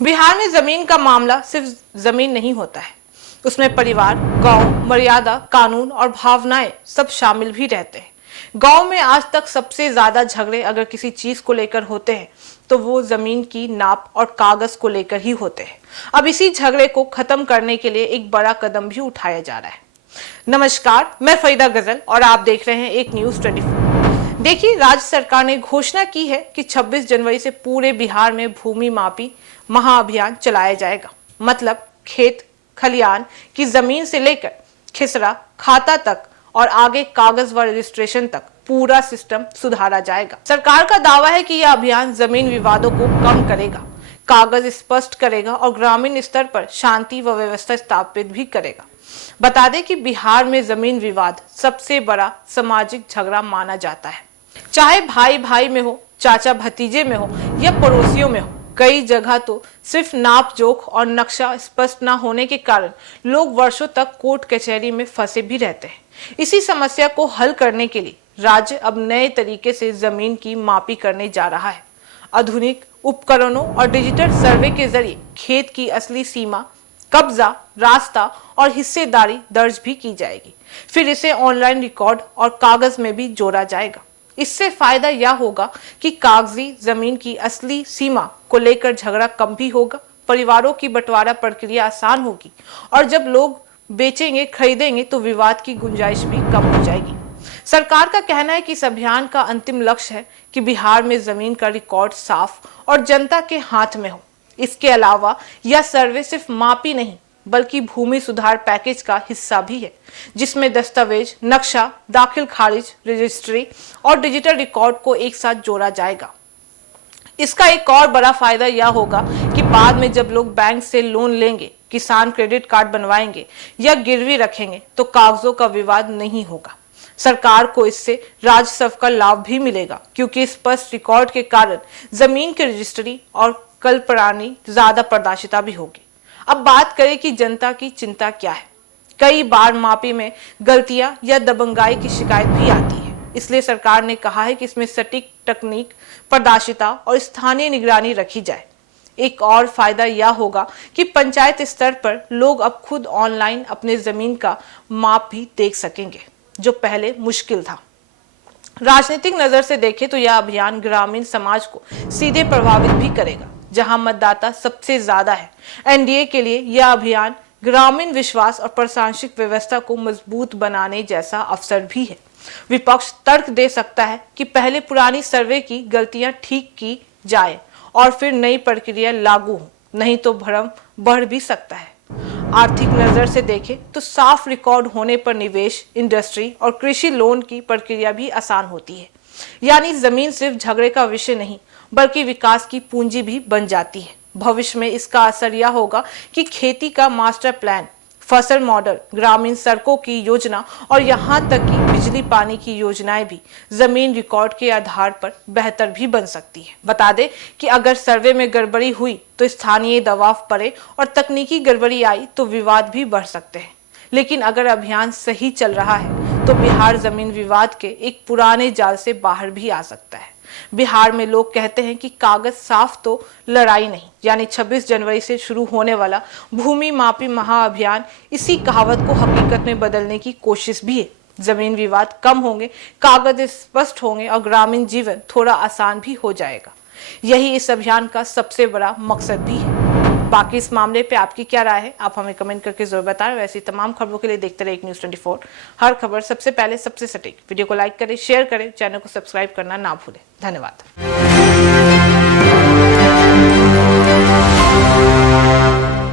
बिहार में जमीन का मामला सिर्फ जमीन नहीं होता है, उसमें परिवार, गांव, मर्यादा, कानून और भावनाएं सब शामिल भी रहते हैं। गांव में आज तक सबसे ज्यादा झगड़े अगर किसी चीज को लेकर होते हैं तो वो जमीन की नाप और कागज को लेकर ही होते हैं। अब इसी झगड़े को खत्म करने के लिए एक बड़ा कदम भी उठाया जा रहा है। नमस्कार, मैं फरीदा गजल और आप देख रहे हैं एक न्यूज 24। देखिए, राज्य सरकार ने घोषणा की है कि 26 जनवरी से पूरे बिहार में भूमि मापी महाअभियान चलाया जाएगा। मतलब खेत खलियान की जमीन से लेकर खिसरा खाता तक और आगे कागज व रजिस्ट्रेशन तक पूरा सिस्टम सुधारा जाएगा। सरकार का दावा है कि यह अभियान जमीन विवादों को कम करेगा, कागज स्पष्ट करेगा और ग्रामीण स्तर पर शांति व व्यवस्था स्थापित भी करेगा। बता दें कि बिहार में जमीन विवाद सबसे बड़ा सामाजिक झगड़ा माना जाता है, चाहे भाई भाई में हो, चाचा भतीजे में हो या पड़ोसियों में हो। कई जगह तो सिर्फ नाप जोख और नक्शा स्पष्ट न होने के कारण लोग वर्षों तक कोर्ट कचहरी में फंसे भी रहते हैं। इसी समस्या को हल करने के लिए राज्य अब नए तरीके से जमीन की मापी करने जा रहा है। आधुनिक उपकरणों और डिजिटल सर्वे के जरिए खेत की असली सीमा, कब्जा, रास्ता और हिस्सेदारी दर्ज भी की जाएगी। फिर इसे ऑनलाइन रिकॉर्ड और कागज में भी जोड़ा जाएगा। इससे फायदा यह होगा कि कागजी जमीन की असली सीमा को लेकर झगड़ा कम भी होगा, परिवारों की बंटवारा प्रक्रिया आसान होगी और जब लोग बेचेंगे खरीदेंगे तो विवाद की गुंजाइश भी कम हो जाएगी। सरकार का कहना है कि इस अभियान का अंतिम लक्ष्य है कि बिहार में जमीन का रिकॉर्ड साफ और जनता के हाथ में हो। इसके अलावा यह सर्वे सिर्फ मापी नहीं बल्कि भूमि सुधार पैकेज का हिस्सा भी है, जिसमें दस्तावेज, नक्शा, दाखिल खारिज, रजिस्ट्री और डिजिटल रिकॉर्ड को एक साथ जोड़ा जाएगा। इसका एक और बड़ा फायदा यह होगा कि बाद में जब लोग बैंक से लोन लेंगे, किसान क्रेडिट कार्ड बनवाएंगे या गिरवी रखेंगे तो कागजों का विवाद नहीं होगा। सरकार को इससे राजस्व का लाभ भी मिलेगा, क्योंकि स्पष्ट रिकॉर्ड के कारण जमीन की रजिस्ट्री और कल प्रणाली ज्यादा पारदर्शिता भी होगी। अब बात करें कि जनता की चिंता क्या है। कई बार मापी में गलतियां या दबंगाई की शिकायत भी आती है, इसलिए सरकार ने कहा है कि इसमें सटीक तकनीक, पारदर्शिता और स्थानीय निगरानी रखी जाए। एक और फायदा यह होगा कि पंचायत स्तर पर लोग अब खुद ऑनलाइन अपने जमीन का माप भी देख सकेंगे, जो पहले मुश्किल था। राजनीतिक नजर से देखें तो यह अभियान ग्रामीण समाज को सीधे प्रभावित भी करेगा, जहां मतदाता सबसे ज्यादा है। एनडीए के लिए यह अभियान ग्रामीण विश्वास और प्रशासनिक व्यवस्था को मजबूत बनाने जैसा अवसर भी है। विपक्ष तर्क दे सकता है कि पहले पुरानी सर्वे की गलतियां ठीक की जाए और फिर नई प्रक्रिया लागू हो, नहीं तो भ्रम बढ़ भी सकता है। आर्थिक नजर से देखें तो साफ रिकॉर्ड होने पर निवेश, इंडस्ट्री और कृषि लोन की प्रक्रिया भी आसान होती है। यानी जमीन सिर्फ झगड़े का विषय नहीं बल्कि विकास की पूंजी भी बन जाती है। भविष्य में इसका असर यह होगा कि खेती का मास्टर प्लान, फसल मॉडल, ग्रामीण सड़कों की योजना और यहाँ तक कि बिजली पानी की योजनाएं भी जमीन रिकॉर्ड के आधार पर बेहतर भी बन सकती है। बता दें कि अगर सर्वे में गड़बड़ी हुई तो स्थानीय दबाव पड़े और तकनीकी गड़बड़ी आई तो विवाद भी बढ़ सकते हैं। लेकिन अगर अभियान सही चल रहा है तो बिहार जमीन विवाद के एक पुराने जाल से बाहर भी आ सकता है। बिहार में लोग कहते हैं कि कागज साफ तो लड़ाई नहीं, यानी 26 जनवरी से शुरू होने वाला भूमि मापी महाअभियान इसी कहावत को हकीकत में बदलने की कोशिश भी है। जमीन विवाद कम होंगे, कागज स्पष्ट होंगे और ग्रामीण जीवन थोड़ा आसान भी हो जाएगा। यही इस अभियान का सबसे बड़ा मकसद भी है। बाकी इस मामले पे आपकी क्या राय है, आप हमें कमेंट करके जरूर बताएं। वैसी तमाम खबरों के लिए देखते रहिए एक न्यूज़ 24। हर खबर सबसे पहले, सबसे सटीक। वीडियो को लाइक करें, शेयर करें, चैनल को सब्सक्राइब करना ना भूलें। धन्यवाद।